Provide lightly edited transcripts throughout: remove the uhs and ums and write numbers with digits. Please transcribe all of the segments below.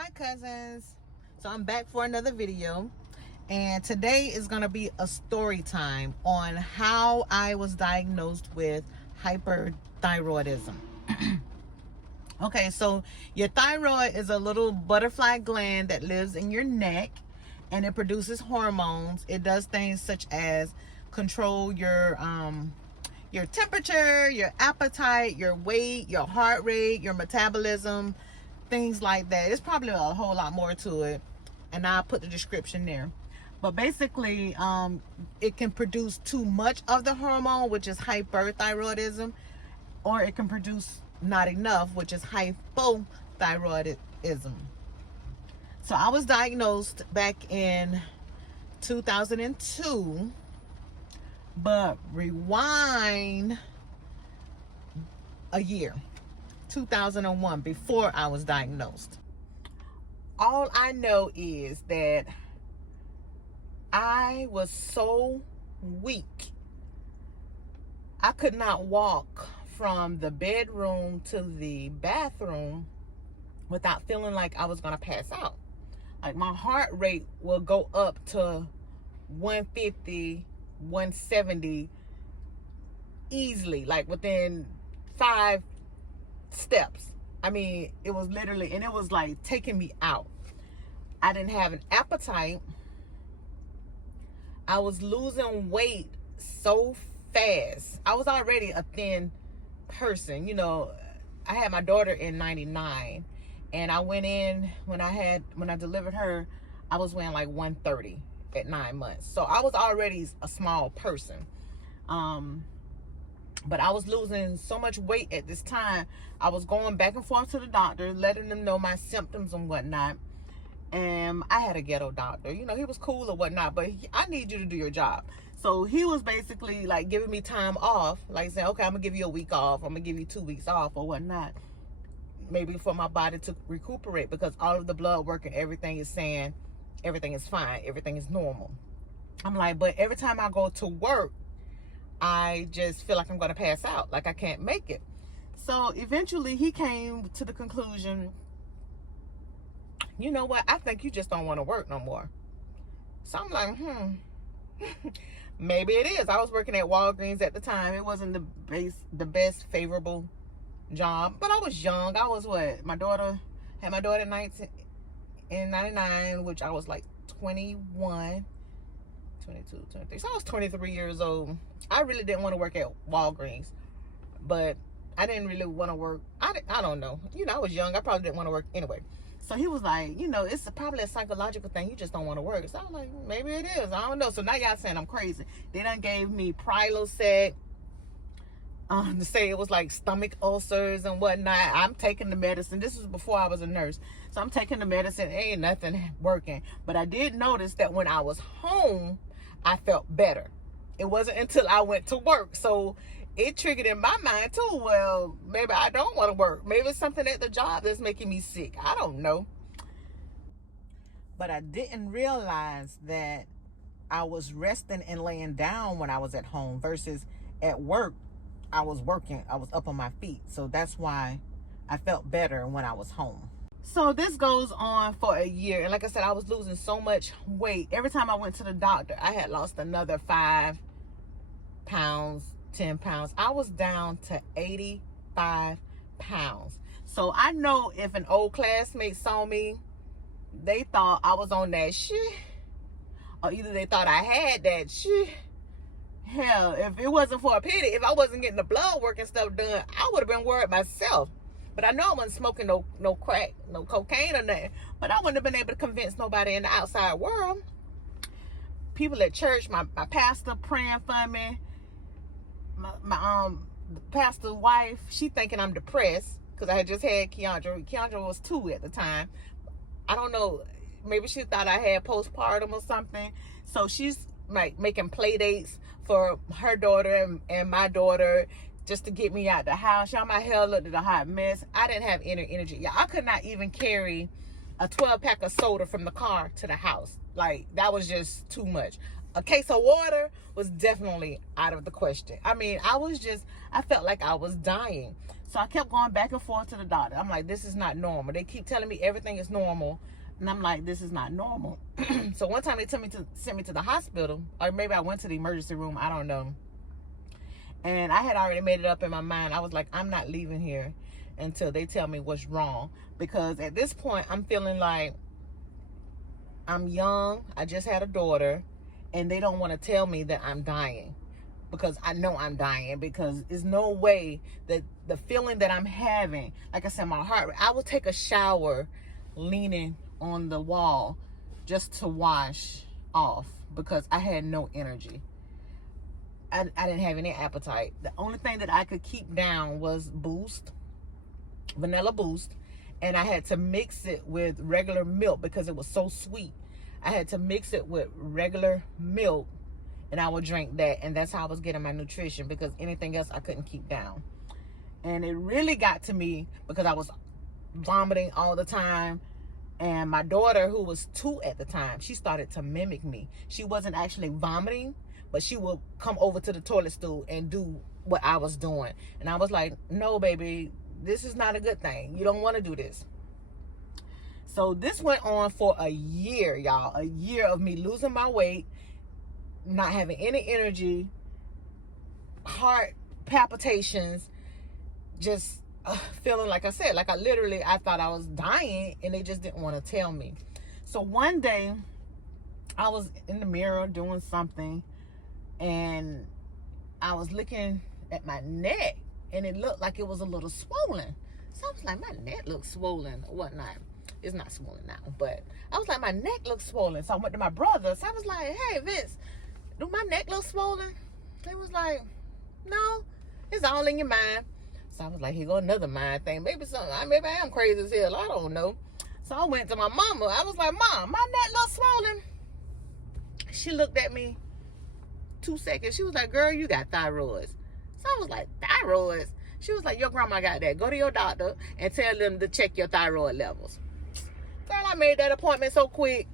Hi cousins. So I'm back for another video, and today is going to be a story time on how I was diagnosed with hyperthyroidism. Okay, so your thyroid is a little butterfly gland that lives in your neck, and it produces hormones. It does things such as control your temperature, your appetite, your weight, your heart rate, your metabolism, things like that. It's probably a whole lot more to it, and I'll put the description there. But basically, it can produce too much of the hormone, which is hyperthyroidism, or it can produce not enough, which is hypothyroidism. So I was diagnosed back in 2002, but rewind a year, 2001, before I was diagnosed. All I know is that I was so weak. I could not walk from the bedroom to the bathroom without feeling like I was going to pass out. Like my heart rate will go up to 150, 170 easily, like within 5 steps. I mean, it was literally, and it was like taking me out. I didn't have an appetite. I was losing weight so fast. I was already a thin person. You know, I had my daughter in 99, and I went in when I delivered her, I was weighing like 130 at 9 months. So I was already a small person. But I was losing so much weight at this time. I was going back and forth to the doctor, letting them know my symptoms and whatnot. And I had a ghetto doctor. You know, he was cool or whatnot, but I need you to do your job. So he was basically like giving me time off, like saying, okay, I'm going to give you a week off. I'm going to give you 2 weeks off or whatnot. Maybe for my body to recuperate, because all of the blood work and everything is saying everything is fine. Everything is normal. I'm like, but every time I go to work, I just feel like I'm going to pass out, like I can't make it. So eventually he came to the conclusion, you know what, I think you just don't want to work no more. So I'm like, maybe it is. I was working at Walgreens at the time. It wasn't the best favorable job, but I was young. I was had my daughter in 99, which I was like 21, 22, 23. So I was 23 years old. I really didn't want to work at Walgreens, but I didn't really want to work. I don't know. You know, I was young. I probably didn't want to work anyway. So he was like, you know, it's probably a psychological thing. You just don't want to work. So I was like, maybe it is. I don't know. So now y'all saying I'm crazy. They done gave me Prilosec to say it was like stomach ulcers and whatnot. I'm taking the medicine. This was before I was a nurse. So I'm taking the medicine. Ain't nothing working. But I did notice that when I was home, I felt better. It wasn't until I went to work. So it triggered in my mind too, well, maybe I don't want to work. Maybe it's something at the job that's making me sick. I don't know. But I didn't realize that I was resting and laying down when I was at home versus at work. I was working. I was up on my feet. So that's why I felt better when I was home. So this goes on for a year. And like I said, I was losing so much weight. Every time I went to the doctor, I had lost another 5 pounds, 10 pounds. I was down to 85 pounds. So I know if an old classmate saw me, they thought I was on that shit, or either they thought I had that shit. Hell, if it wasn't for a pity, if I wasn't getting the blood work and stuff done, I would have been worried myself. But I know I wasn't smoking no crack, no cocaine or nothing. But I wouldn't have been able to convince nobody in the outside world. People at church, my pastor praying for me. My pastor's wife, she thinking I'm depressed because I had just had Keandra. Keandra was 2 at the time. I don't know, maybe she thought I had postpartum or something. So she's like making play dates for her daughter and my daughter just to get me out the house. Y'all, my hair looked like a hot mess. I didn't have any energy. Yeah, I could not even carry a 12-pack of soda from the car to the house. Like, that was just too much. a case of water was definitely out of the question. I mean, I felt like I was dying. So I kept going back and forth to the doctor. I'm like, this is not normal. They keep telling me everything is normal. And I'm like, this is not normal. So one time they sent me to the hospital, or maybe I went to the emergency room. I don't know. And I had already made it up in my mind. I was like, I'm not leaving here until they tell me what's wrong. Because at this point, I'm feeling like I'm young. I just had a daughter. And they don't want to tell me that I'm dying. Because I know I'm dying. Because there's no way that the feeling that I'm having, like I said, my heart, I will take a shower leaning on the wall just to wash off. Because I had no energy. I didn't have any appetite. The only thing that I could keep down was Boost, vanilla Boost, and I had to mix it with regular milk because it was so sweet. I had to mix it with regular milk, and I would drink that, and that's how I was getting my nutrition, because anything else I couldn't keep down. And it really got to me because I was vomiting all the time. And my daughter, who was 2 at the time, she started to mimic me. She wasn't actually vomiting, but she would come over to the toilet stool and do what I was doing. And I was like, no, baby, this is not a good thing. You don't want to do this. So this went on for a year, y'all. A year of me losing my weight, not having any energy, heart palpitations, just feeling, like I said, like I thought I was dying, and they just didn't want to tell me. So one day, I was in the mirror doing something, and I was looking at my neck, and it looked like it was a little swollen. So I was like, my neck looks swollen or whatnot. It's not swollen now, but I was like, my neck looks swollen. So I went to my brother. So I was like, hey, Vince, do my neck look swollen? He was like, no, it's all in your mind. So I was like, here go another mind thing. Maybe I am crazy as hell. I don't know. So I went to my mama. I was like, Mom, my neck looks swollen. She looked at me 2 seconds. She was like, girl, you got thyroids. So I was like, thyroids? She was like, your grandma got that. Go to your doctor and tell them to check your thyroid levels. Girl, I made that appointment so quick.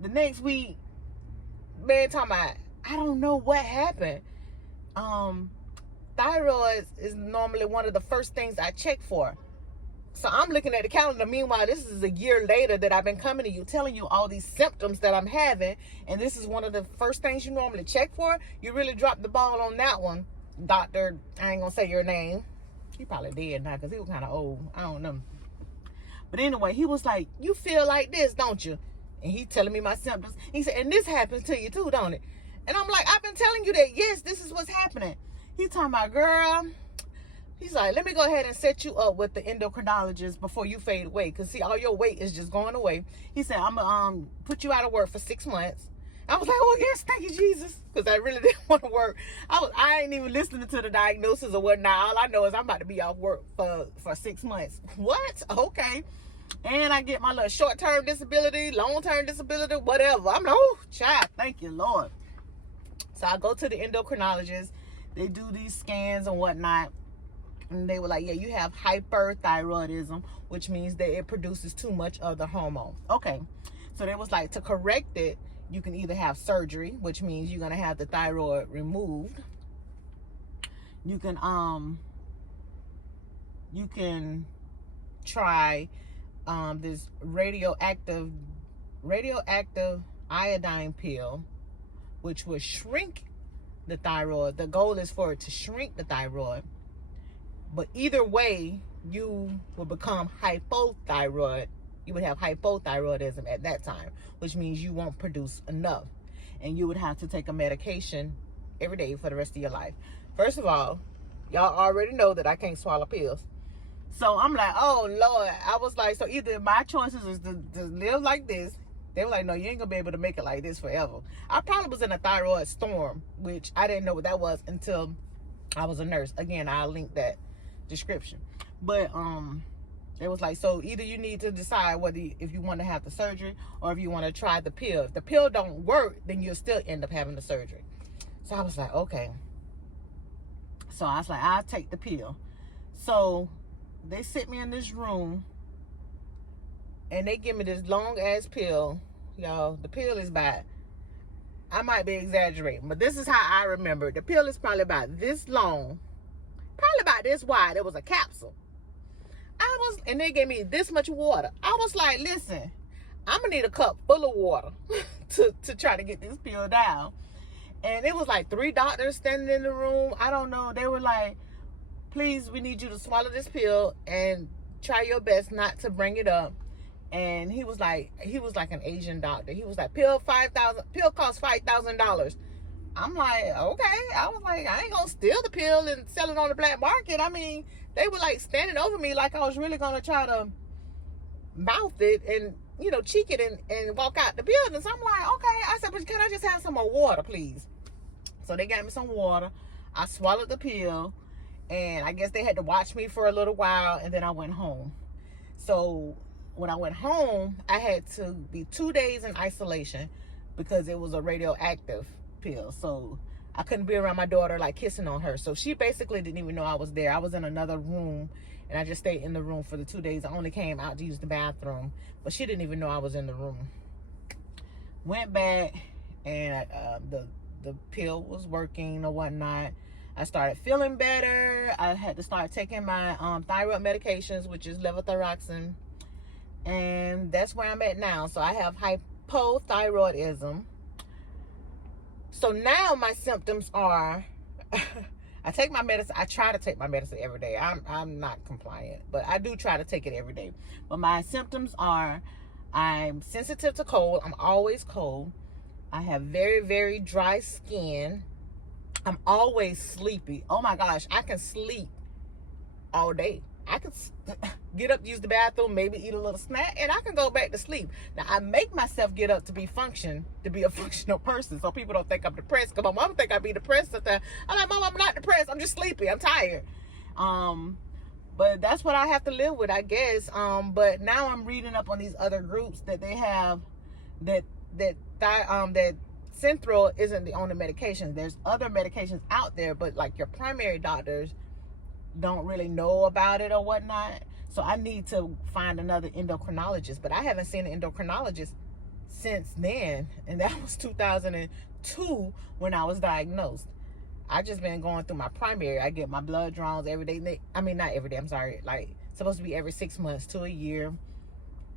The next week, man, talking about, I don't know what happened. Thyroid is normally one of the first things I check for. So I'm looking at the calendar. Meanwhile, this is a year later that I've been coming to you, telling you all these symptoms that I'm having. And this is one of the first things you normally check for. You really dropped the ball on that one. Doctor, I ain't going to say your name. He probably dead now because he was kind of old. I don't know. But anyway, he was like, you feel like this, don't you? And he telling me my symptoms. He said, and this happens to you too, don't it? And I'm like, I've been telling you that, yes, this is what's happening. He talking about, girl. He's like, let me go ahead and set you up with the endocrinologist before you fade away. Because, see, all your weight is just going away. He said, I'm going to put you out of work for 6 months. I was like, oh, yes, thank you, Jesus. Because I really didn't want to work. I ain't even listening to the diagnosis or whatnot. All I know is I'm about to be off work for 6 months. What? Okay. And I get my little short-term disability, long-term disability, whatever. I'm like, oh, child, thank you, Lord. So I go to the endocrinologist. They do these scans and whatnot. And they were like, yeah, you have hyperthyroidism, which means that it produces too much of the hormone. Okay. So they was like, to correct it, you can either have surgery, which means you're going to have the thyroid removed. You can try this radioactive iodine pill, which will shrink the thyroid. The goal is for it to shrink the thyroid. But either way, you will become hypothyroid. You would have hypothyroidism at that time, which means you won't produce enough. And you would have to take a medication every day for the rest of your life. First of all, y'all already know that I can't swallow pills. So I'm like, oh, Lord. I was like, so either my choices is to live like this. They were like, no, you ain't going to be able to make it like this forever. I probably was in a thyroid storm, which I didn't know what that was until I was a nurse. Again, I'll link that description. But it was like, so either you need to decide if you want to have the surgery or if you want to try the pill. If the pill don't work, then you'll still end up having the surgery. So I was like, okay. So I was like, I'll take the pill. So they sit me in this room and they give me this long ass pill. Y'all, the pill is about I might be exaggerating, but this is how I remember it. The pill is probably about this long, probably about this wide. It was a capsule. And they gave me this much water. I was like, listen, I'm gonna need a cup full of water to try to get this pill down. And it was like 3 doctors standing in the room. I don't know. They were like, please, we need you to swallow this pill and try your best not to bring it up. And he was like an Asian doctor. He was like, pill costs $5,000. I'm like, okay. I was like, I ain't gonna steal the pill and sell it on the black market. I mean, they were like standing over me like I was really gonna try to mouth it and, you know, cheek it and walk out the building. So I'm like, okay. I said, but can I just have some more water, please? So they got me some water. I swallowed the pill, and I guess they had to watch me for a little while, and then I went home. So when I went home, I had to be 2 days in isolation because it was a radioactive pill. So I couldn't be around my daughter, like kissing on her. So she basically didn't even know I was there. I was in another room, and I just stayed in the room for the 2 days. I only came out to use the bathroom, but she didn't even know I was in the room. Went back, and the pill was working or whatnot. I started feeling better. I had to start taking my thyroid medications, which is levothyroxine. And that's where I'm at now. So I have hypothyroidism. So now my symptoms are, I take my medicine. I try to take my medicine every day. I'm not compliant, but I do try to take it every day. But my symptoms are, I'm sensitive to cold. I'm always cold. I have very, very dry skin. I'm always sleepy. Oh my gosh, I can sleep all day. I can get up, use the bathroom, maybe eat a little snack, and I can go back to sleep. Now, I make myself get up to be a functional person, so people don't think I'm depressed. Because my mom think I'd be depressed. I'm like, Mom, I'm not depressed. I'm just sleepy. I'm tired. But that's what I have to live with, I guess. But now I'm reading up on these other groups that they have that Synthroid isn't the only medication. There's other medications out there, but like your primary doctors don't really know about it or whatnot. So I need to find another endocrinologist, but I haven't seen an endocrinologist since then, and that was 2002 when I was diagnosed. I just been going through my primary. I get my blood draws every day. I mean, not every day, I'm sorry, like supposed to be every 6 months to a year.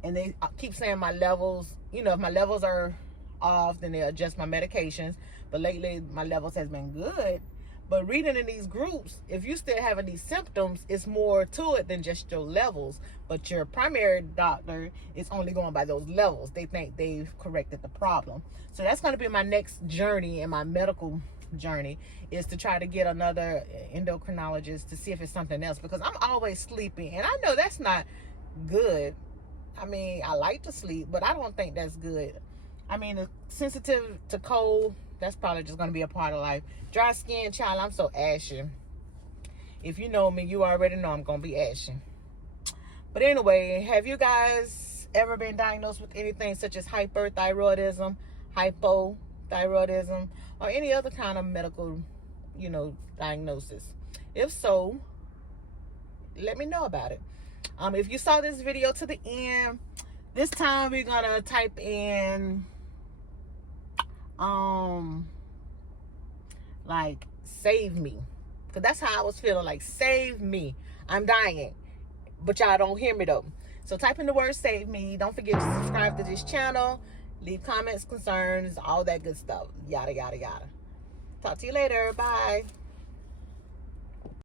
And they keep saying my levels, you know, if my levels are off, then they adjust my medications. But lately my levels has been good. But reading in these groups, if you still having these symptoms, it's more to it than just your levels. But your primary doctor is only going by those levels. They think they've corrected the problem. So that's going to be my next journey in my medical journey, is to try to get another endocrinologist to see if it's something else, because I'm always sleepy, and I know that's not good. I mean, I like to sleep, but I don't think that's good. I mean, sensitive to cold, that's probably just going to be a part of life. Dry skin, child, I'm so ashy. If you know me, you already know I'm going to be ashy. But anyway, have you guys ever been diagnosed with anything such as hyperthyroidism, hypothyroidism, or any other kind of medical, you know, diagnosis? If so, let me know about it. If you saw this video to the end, this time we're going to type in like save me, because that's how I was feeling, like save me, I'm dying, but y'all don't hear me though. So type in the word save me. Don't forget to subscribe to this channel, leave comments, concerns, all that good stuff, yada yada yada. Talk to you later. Bye.